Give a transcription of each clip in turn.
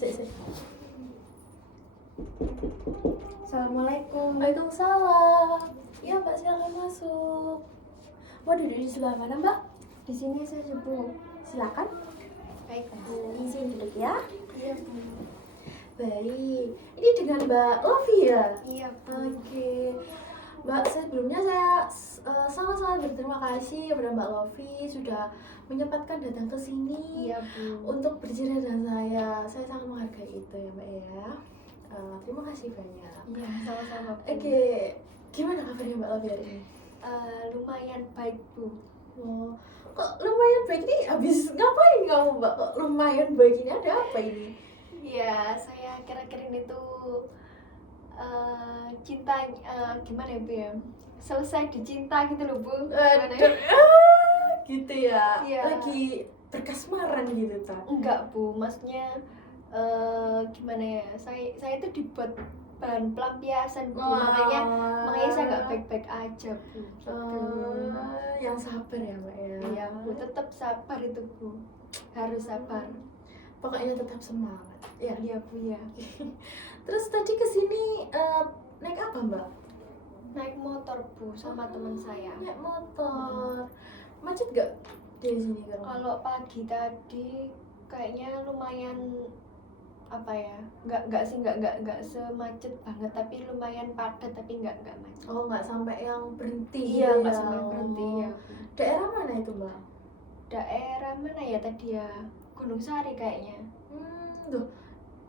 Sik. Assalamualaikum. Waalaikumsalam. Iya Mbak, silakan masuk. Mau duduk di sebelah mana Mbak? Di sini saja, Bu. Silakan. Baik, Izin duduk ya. Iya, Bu. Baik. Ini dengan Mbak Lofi ya? Iya, Bu. Oke. Mbak, sebelumnya saya sangat-sangat berterima kasih kepada Mbak Lofi sudah menyempatkan datang ke sini Iya, Bu. untuk bercerita dengan saya. Saya sangat menghargai itu ya Mbak ya. Terima kasih banyak. Iya, sama-sama, Bu. Oke, gimana kabarnya Mbak Lofi hari ini? Lumayan baik, Bu. Oh, kok lumayan baik ini habis ngapain kamu Mbak? Kok lumayan baik ini ada apa ini? Iya, saya akhir-akhir ini tuh cinta gimana ya, Bu ya? Selesai dicinta gitu loh, Bu. Gimana ya? Gitu ya. Iya. Lagi berkasmaran gitu tak? Enggak, Bu. Maksudnya gimana ya? Saya tuh dibuat bahan pelampiasan, Bu. Makanya saya nggak baik-baik aja, Bu. Yang sabar ya Mbak ya. Iya, Bu. Tetap sabar itu, Bu. Harus sabar. Pokoknya tetap semangat. Ya. Iya, Bu ya. Terus tadi kesini naik apa Mbak? Naik motor, Bu, sama teman saya. Naik motor. Macet gak di sini kan? Kalau pagi tadi kayaknya lumayan apa ya? Nggak semacet banget, tapi lumayan padat, tapi nggak macet. Oh, nggak sampai yang berhenti. Iya, gitu nggak ya. sampai berhenti ya, Bu. Daerah mana itu Mbak? Daerah mana ya tadi ya? Gunung Sari kayaknya. Tuh,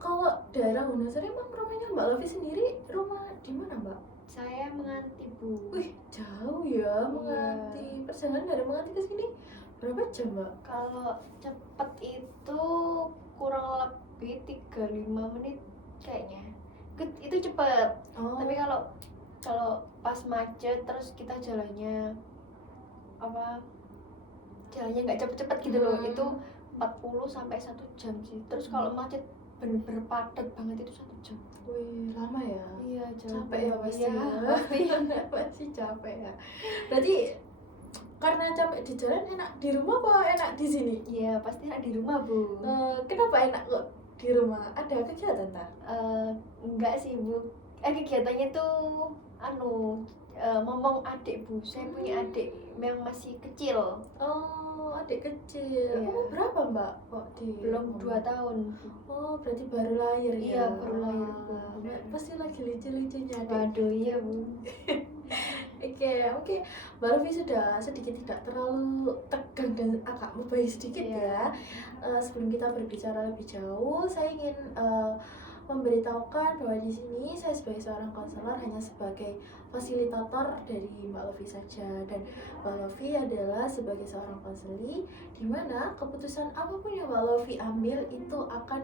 kalau daerah Gunung Sari emang rumahnya Mbak Lofi sendiri rumah di mana Mbak? Saya Menganti, Bu. Wih, jauh ya Menganti. Perjalanan dari Menganti ke sini berapa jam Mbak? Kalau cepet itu kurang lebih 35 menit kayaknya. Itu cepet. Oh, Tapi kalau pas macet terus kita jalannya nggak cepet-cepet gitu loh, itu 40 sampai 1 jam sih. Terus kalau macet bener-bener padat banget itu 1 jam. wih, lama ya? Iya, Capek ya pasti Iya, ya? pasti. Pasti capek ya. Berarti karena capek di jalan enak di rumah apa enak di sini? Iya, pasti enak di rumah, Bu. Kenapa enak kok di rumah? Ada kegiatan tak? Enggak sih, Bu. Kegiatannya tuh ngomong adik, Bu. Saya punya adik yang masih kecil. Oh, adik kecil. Iya. Oh, berapa Mbak kok di Belum rumah? 2 tahun. Oh, berarti baru lahir ya? Iya, baru lahir, Bu. Pasti lagi lucu-lucunya deh. Waduh, iya, Bu. Oke. Mbak Lofi sudah sedikit tidak terlalu tegang dan agak lebay sedikit Iya. ya. Sebelum kita berbicara lebih jauh, saya ingin memberitahukan bahwa di sini saya sebagai seorang konselor hanya sebagai fasilitator dari Mbak Lofi saja, dan Mbak Lofi adalah sebagai seorang konseli di mana keputusan apapun yang Mbak Lofi ambil itu akan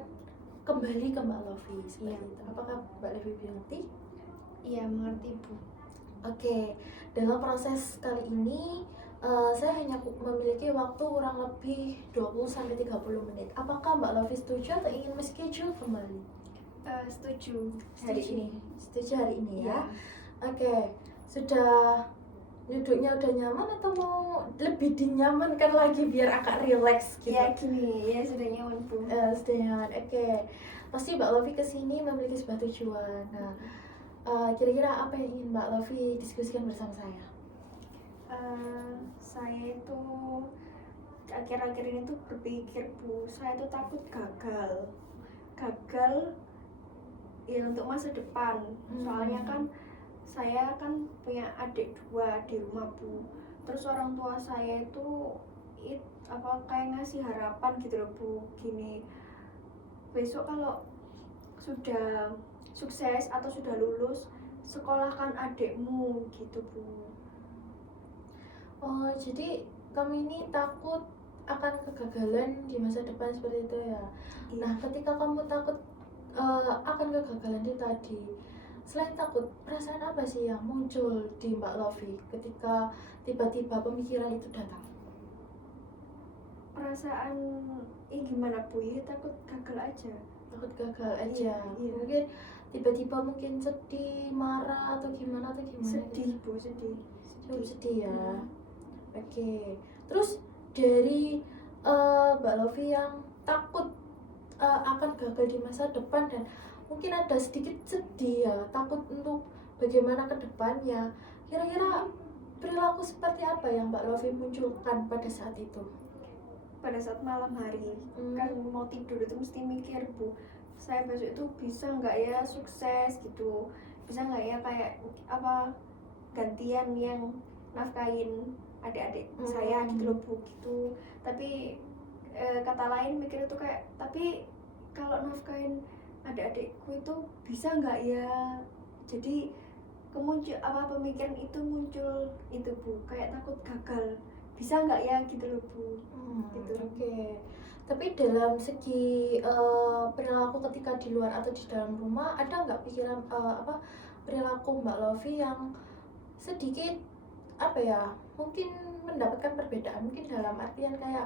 kembali ke Mbak Lofi seperti Iya. itu. Apakah Mbak Lofi mengerti? Iya, mengerti, Bu. Oke, dalam proses kali ini saya hanya memiliki waktu kurang lebih 20-30 menit. Apakah Mbak Lofi setuju atau ingin schedule kembali? Setuju. Hari Setuju. ini. Setuju hari ini ya. Iya. Oke, sudah duduknya udah nyaman atau mau lebih dinyamankan lagi biar agak relax gitu? Iya, gini. Ya, sudah nyaman, Bu. Sudah nyaman. Oke. Pasti Mbak Lofi kesini memiliki sebuah tujuan. Nah, kira-kira apa yang ingin Mbak Lofi diskusikan bersama saya? Saya itu akhir-akhir ini tuh berpikir, Bu, saya tuh takut gagal ya untuk masa depan. Soalnya kan saya kan punya adik 2 di rumah, Bu. Terus orang tua saya itu kayak ngasih harapan gitu loh, Bu, gini, besok kalau sudah sukses atau sudah lulus, sekolahkan adikmu gitu, Bu. Oh, jadi kamu ini takut akan kegagalan di masa depan seperti itu ya? Nah, ketika kamu takut akan kegagalan itu tadi, selain takut, perasaan apa sih yang muncul di Mbak Lofi ketika tiba-tiba pemikiran itu datang? Perasaan gimana, Bu? Ya, takut gagal aja. Takut gagal aja. Iya. Mungkin tiba-tiba mungkin sedih, marah atau gimana Sedih, Bu, sedih. Cukup sedih ya. Oke. Terus dari Mbak Lofi yang takut akan gagal di masa depan dan mungkin ada sedikit sedih ya, takut untuk bagaimana ke depannya. Kira-kira perilaku seperti apa yang Mbak Lofi munculkan pada saat itu? Pada saat malam hari kan mau tidur itu mesti mikir, Bu, saya besok itu bisa nggak ya sukses gitu, bisa nggak ya kayak apa gantian yang nafkain adik-adik saya gitu loh, Bu, gitu. Tapi kata lain mikir itu kayak, tapi kalau nafkain adik-adikku itu bisa nggak ya. Jadi pemikiran itu muncul itu, Bu, kayak takut gagal, bisa nggak ya gitu loh, Bu. Gitu. Oke. Tapi dalam segi perilaku ketika di luar atau di dalam rumah, ada nggak pikiran perilaku Mbak Lofi yang sedikit apa ya, mungkin mendapatkan perbedaan, mungkin dalam artian kayak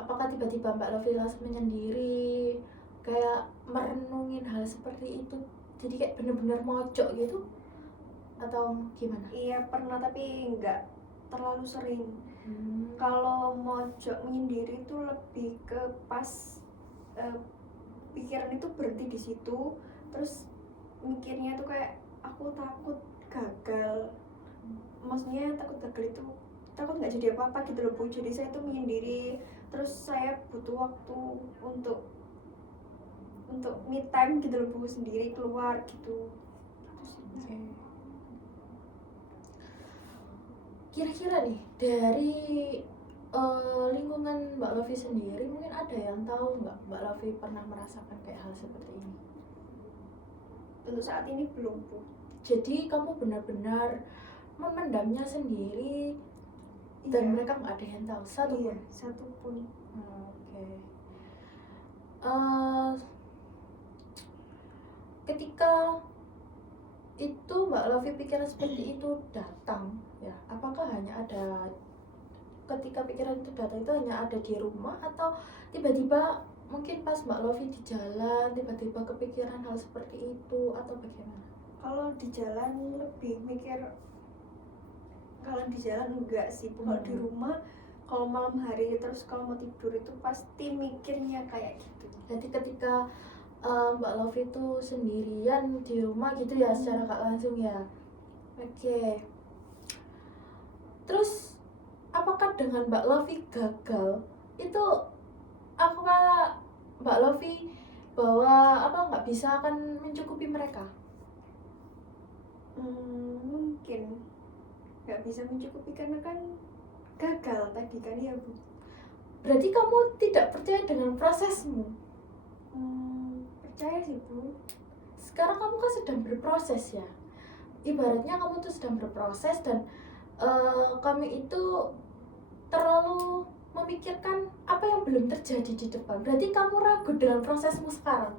apakah tiba-tiba Mbak Lofi langsung menyendiri, kayak merenungin hal seperti itu, jadi kayak bener-bener mojok gitu, atau gimana? Iya pernah, tapi nggak terlalu sering. Kalau mojok menyendiri itu lebih ke pas pikiran itu berhenti di situ, terus mikirnya tuh kayak aku takut gagal. Maksudnya takut gagal itu takut nggak jadi apa-apa gitu loh, Bu. Jadi saya tuh menyendiri, terus saya butuh waktu untuk me time gitu loh, Bu, sendiri keluar gitu. Okay. Kira-kira nih dari lingkungan Mbak Lofi sendiri, mungkin ada yang tahu nggak Mbak Lofi pernah merasakan kayak hal seperti ini? Untuk saat ini belum, Bu. Jadi kamu benar-benar memendamnya sendiri dan mereka nggak ada yang tahu satupun? Iya, satupun. Oke. Ketika itu Mbak Lofi pikiran seperti itu datang ya, apakah hanya ada ketika pikiran itu datang itu hanya ada di rumah, atau tiba-tiba mungkin pas Mbak Lofi di jalan tiba-tiba kepikiran hal seperti itu, atau bagaimana? Kalau di jalan lebih mikir, kalau di jalan enggak sih, Bu. Kalau di rumah, kalau malam hari terus kalau mau tidur itu pasti mikirnya kayak gitu. Jadi ketika Mbak Lofi itu sendirian di rumah gitu ya, secara gak langsung ya. Oke. Terus apakah dengan Mbak Lofi gagal itu, apakah Mbak Lofi bahwa nggak bisa akan mencukupi mereka? Mungkin nggak bisa mencukupi karena kan gagal tadi kan ya, Bu. Berarti kamu tidak percaya dengan prosesmu? Percaya sih, Bu. Sekarang kamu kan sedang berproses ya, ibaratnya kamu tuh sedang berproses dan kami itu terlalu memikirkan apa yang belum terjadi di depan. Berarti kamu ragu dengan prosesmu sekarang?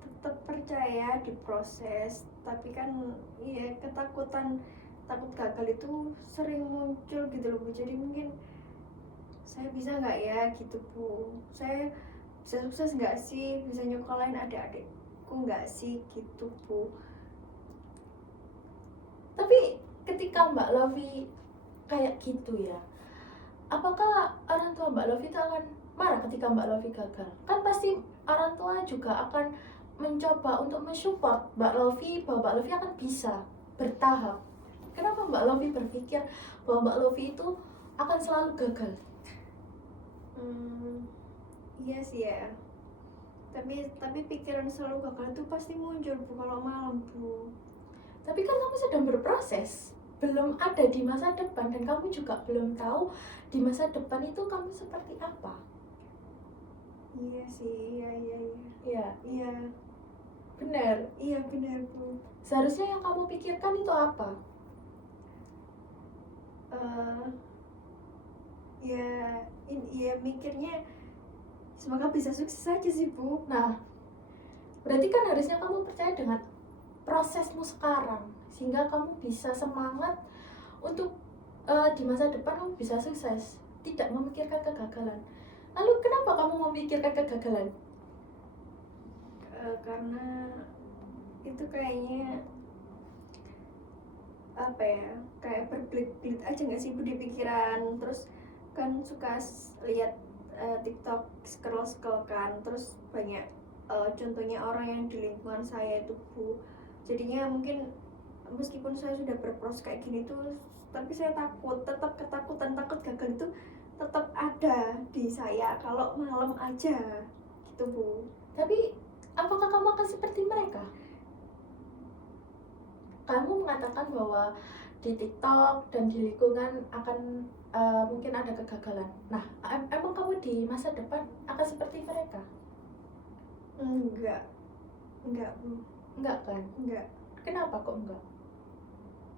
Tetap percaya di proses, tapi kan iya ketakutan, takut gagal itu sering muncul gitu loh, Bu. Jadi mungkin saya bisa nggak ya gitu, Bu, saya bisa sukses nggak sih, bisa nyokolain adik-adikku nggak sih gitu, Bu. Tapi ketika Mbak Lofi kayak gitu ya, apakah orang tua Mbak Lofi itu akan marah ketika Mbak Lofi gagal? Kan pasti orang tua juga akan mencoba untuk mensupport Mbak Lofi bahwa Mbak Lofi akan bisa bertahap. Kenapa Mbak Lofi berpikir bahwa Mbak Lofi itu akan selalu gagal? Iya sih ya. Tapi pikiran selalu gagal itu pasti muncul, Bu, kalau malam, Bu. Tapi kan kamu sedang berproses, belum ada di masa depan, dan kamu juga belum tahu di masa depan itu kamu seperti apa. Iya sih, iya. Benar. Iya benar, Bu. Seharusnya yang kamu pikirkan itu apa? Ya mikirnya semoga bisa sukses saja sih, Bu. Nah, berarti kan harusnya kamu percaya dengan prosesmu sekarang, sehingga kamu bisa semangat untuk di masa depan kamu bisa sukses, tidak memikirkan kegagalan. Lalu kenapa kamu memikirkan kegagalan? Karena itu kayaknya apa ya, kayak berbelit-belit aja nggak sih, Bu, di pikiran. Terus kan suka lihat TikTok, scroll kan, terus banyak contohnya orang yang di lingkungan saya itu Bu, jadinya mungkin meskipun saya sudah berproses kayak gini tuh, tapi saya takut, tetap ketakutan takut gagal itu tetap ada di saya kalau malam aja gitu Bu. Tapi apakah kamu akan seperti mereka? Kamu mengatakan bahwa di TikTok dan di lingkungan akan mungkin ada kegagalan. Nah, emang kamu di masa depan akan seperti mereka? Enggak Bu. Enggak kan? Enggak. Kenapa kok enggak?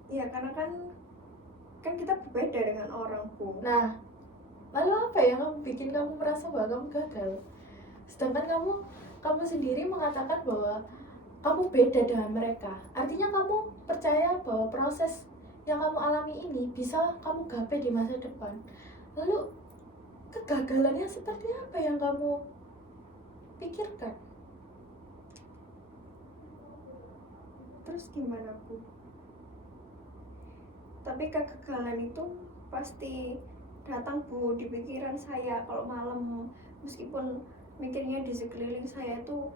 Ya karena kan kita berbeda dengan orang Bu. Nah, lalu apa yang bikin kamu merasa bahwa kamu gagal? Sedangkan kamu sendiri mengatakan bahwa kamu beda dengan mereka. Artinya kamu percaya bahwa proses yang kamu alami ini bisa kamu gapai di masa depan. Lalu kegagalannya seperti apa yang kamu pikirkan? Terus gimana Bu? Tapi kegagalan itu pasti datang Bu di pikiran saya kalau malam, meskipun mikirnya di sekeliling saya tuh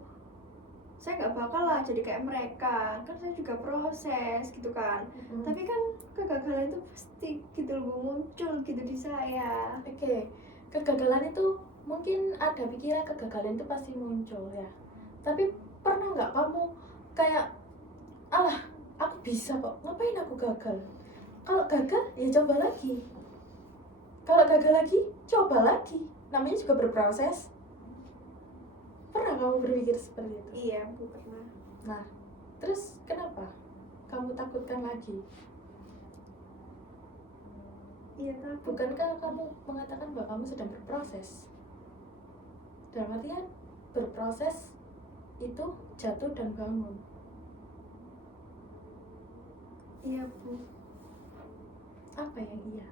saya nggak bakal lah jadi kayak mereka, kan saya juga proses gitu kan. Tapi kan kegagalan itu pasti gitu loh muncul gitu di saya. Oke, kegagalan itu mungkin ada pikiran kegagalan itu pasti muncul ya. Tapi pernah nggak kamu kayak, alah aku bisa kok, ngapain aku gagal? Kalau gagal ya coba lagi. Kalau gagal lagi, coba lagi. Namanya juga berproses. Pernah kamu berpikir seperti itu? Iya Bu, pernah. Nah, terus kenapa kamu takutkan lagi? Iya takut. Bukankah kamu mengatakan bahwa kamu sedang berproses? Dalam artian berproses itu jatuh dan bangun. Iya Bu. Apa yang iya?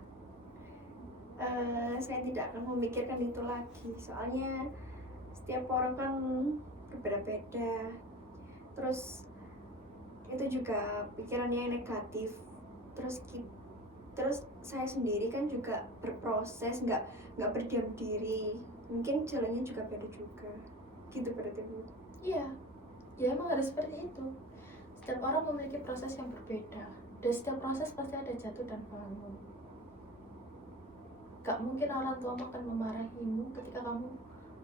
Saya tidak akan memikirkan itu lagi, soalnya setiap orang kan berbeda-beda. Terus itu juga pikiran yang negatif. Terus saya sendiri kan juga berproses, nggak berdiam diri. Mungkin jalannya juga beda juga. Gitu berarti Bu. Iya, ya emang harus seperti itu. Setiap orang memiliki proses yang berbeda. Dan setiap proses pasti ada jatuh dan bangun. Gak mungkin orang tuamu akan memarahimu ketika kamu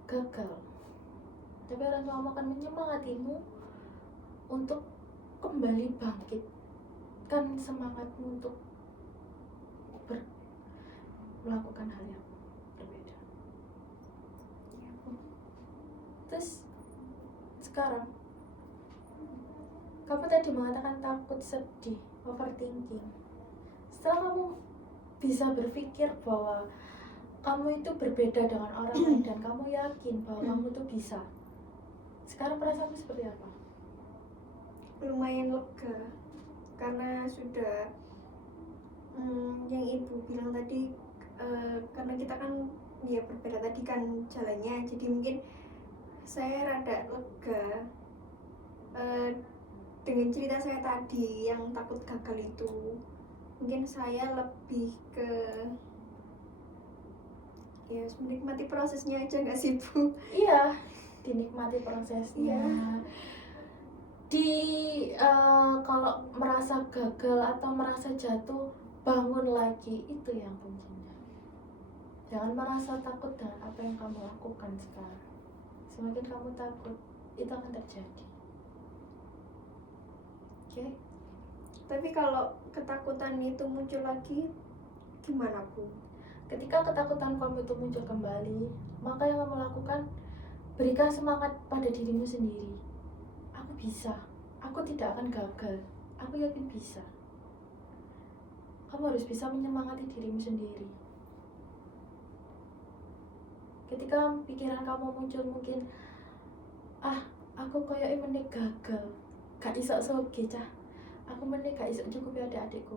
gagal. Tapi orang tuamu akan menyemangatimu untuk kembali bangkit. Kan semangatmu untuk melakukan hal yang berbeda. Terus sekarang kamu tadi mengatakan takut, sedih, overthinking. Setelah kamu bisa berpikir bahwa kamu itu berbeda dengan orang lain dan kamu yakin bahwa kamu tuh bisa, sekarang perasaanmu seperti apa? Lumayan lega karena sudah yang ibu bilang tadi, karena kita kan ya berbeda tadi kan jalannya, jadi mungkin saya rada lega dengan cerita saya tadi yang takut gagal itu. Mungkin saya lebih ke ya menikmati prosesnya aja, nggak sih Bu? Iya, dinikmati prosesnya. Iya. Kalau merasa gagal atau merasa jatuh, bangun lagi, itu yang kuncinya. Jangan merasa takut dengan apa yang kamu lakukan sekarang. Semakin kamu takut, itu akan terjadi. Oke? Tapi kalau ketakutan itu muncul lagi, gimana Bu? Ketika ketakutan kamu itu muncul kembali, maka yang kamu lakukan, berikan semangat pada dirimu sendiri. Aku bisa, aku tidak akan gagal, aku yakin bisa. Kamu harus bisa menyemangati dirimu sendiri. Ketika pikiran kamu muncul mungkin, aku kayaknya meneh gagal, gak iso soge cah, aku meneh gak iso cukupi adik-adikku.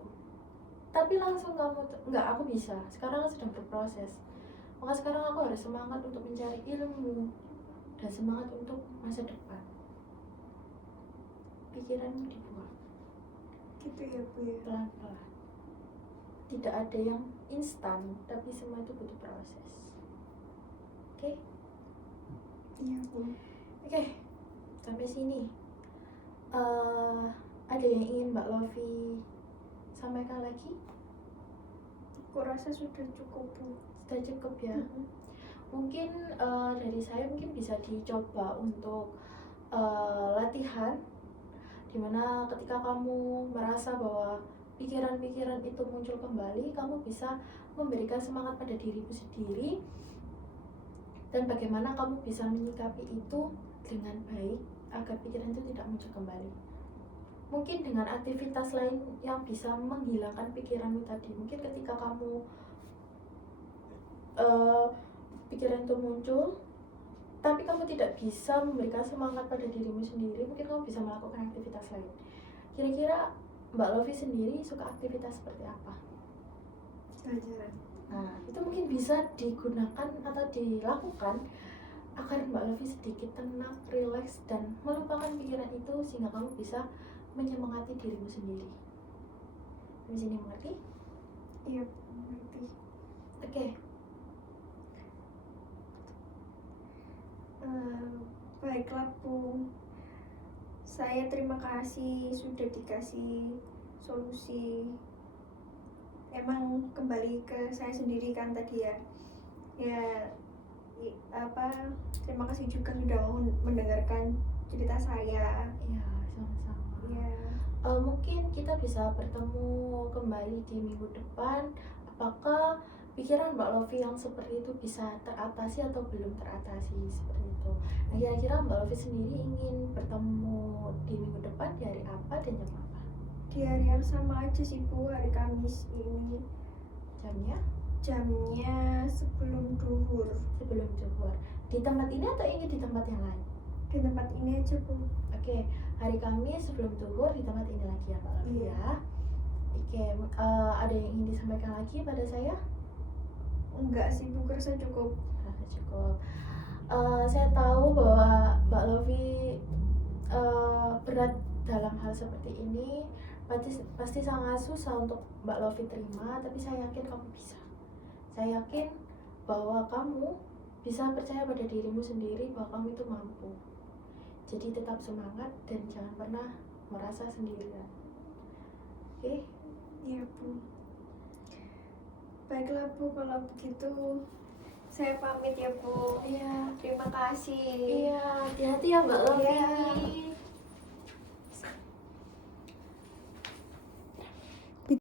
Tapi langsung kamu, enggak, aku bisa, sekarang aku sedang berproses. Maka sekarang aku harus semangat untuk mencari ilmu dan semangat untuk masa depan. Pikiranmu dibuang Gitu ya Bu ya. pelan-pelan. tidak ada yang instan, tapi semua itu butuh proses. Oke? Iya Bu. Oke, sampai sini. Ada yang ingin Mbak Lofi sampaikan lagi? Aku rasa sudah cukup Bu. Sudah cukup ya. Mungkin dari saya mungkin bisa dicoba untuk latihan, dimana ketika kamu merasa bahwa pikiran-pikiran itu muncul kembali, kamu bisa memberikan semangat pada dirimu sendiri dan bagaimana kamu bisa menyikapi itu dengan baik agar pikiran itu tidak muncul kembali. Mungkin dengan aktivitas lain yang bisa menghilangkan pikiranmu tadi. Mungkin ketika kamu pikiran itu muncul tapi kamu tidak bisa memberikan semangat pada dirimu sendiri, mungkin kamu bisa melakukan aktivitas lain. Kira-kira Mbak Lofi sendiri suka aktivitas seperti apa? Jalan-jalan. Nah, itu mungkin bisa digunakan atau dilakukan agar Mbak Lofi sedikit tenang, rileks, dan melupakan pikiran itu sehingga kamu bisa menyemangati dirimu sendiri. Di sini mengerti? Iya Bu, mengerti. Oke. Baiklah Bu, saya terima kasih sudah dikasih solusi. Emang kembali ke saya sendiri kan tadi ya. Terima kasih juga sudah mau mendengarkan cerita saya. Ya, sama-sama. Ya, Mungkin kita bisa bertemu kembali di minggu depan. Apakah pikiran Mbak Lofi yang seperti itu bisa teratasi atau belum teratasi seperti itu? Nah, kira-kira Mbak Lofi sendiri ingin bertemu di minggu depan di hari apa dan jam apa? di hari yang sama aja sih Bu, hari Kamis ini. Jamnya sebelum duhur. Sebelum zuhur. Di tempat ini atau ingin di tempat yang lain? Di tempat ini aja Bu. Oke, hari Kamis sebelum zuhur di tempat ini lagi ya Mbak Lofi Iya. ya. Oke, ada yang ingin disampaikan lagi pada saya? Enggak sih Bu, rasa cukup. Rasa cukup. Saya tahu bahwa Mbak Lofi berat dalam hal seperti ini, pasti sangat susah untuk Mbak Lofi terima, tapi saya yakin kamu bisa. Saya yakin bahwa kamu bisa percaya pada dirimu sendiri bahwa kamu itu mampu. Jadi tetap semangat dan jangan pernah merasa sendirian. Oke? Iya Bu. Baiklah Bu, kalau begitu saya pamit ya Bu. Iya. Terima kasih. Iya, hati-hati ya Mbak Lofi. Iya.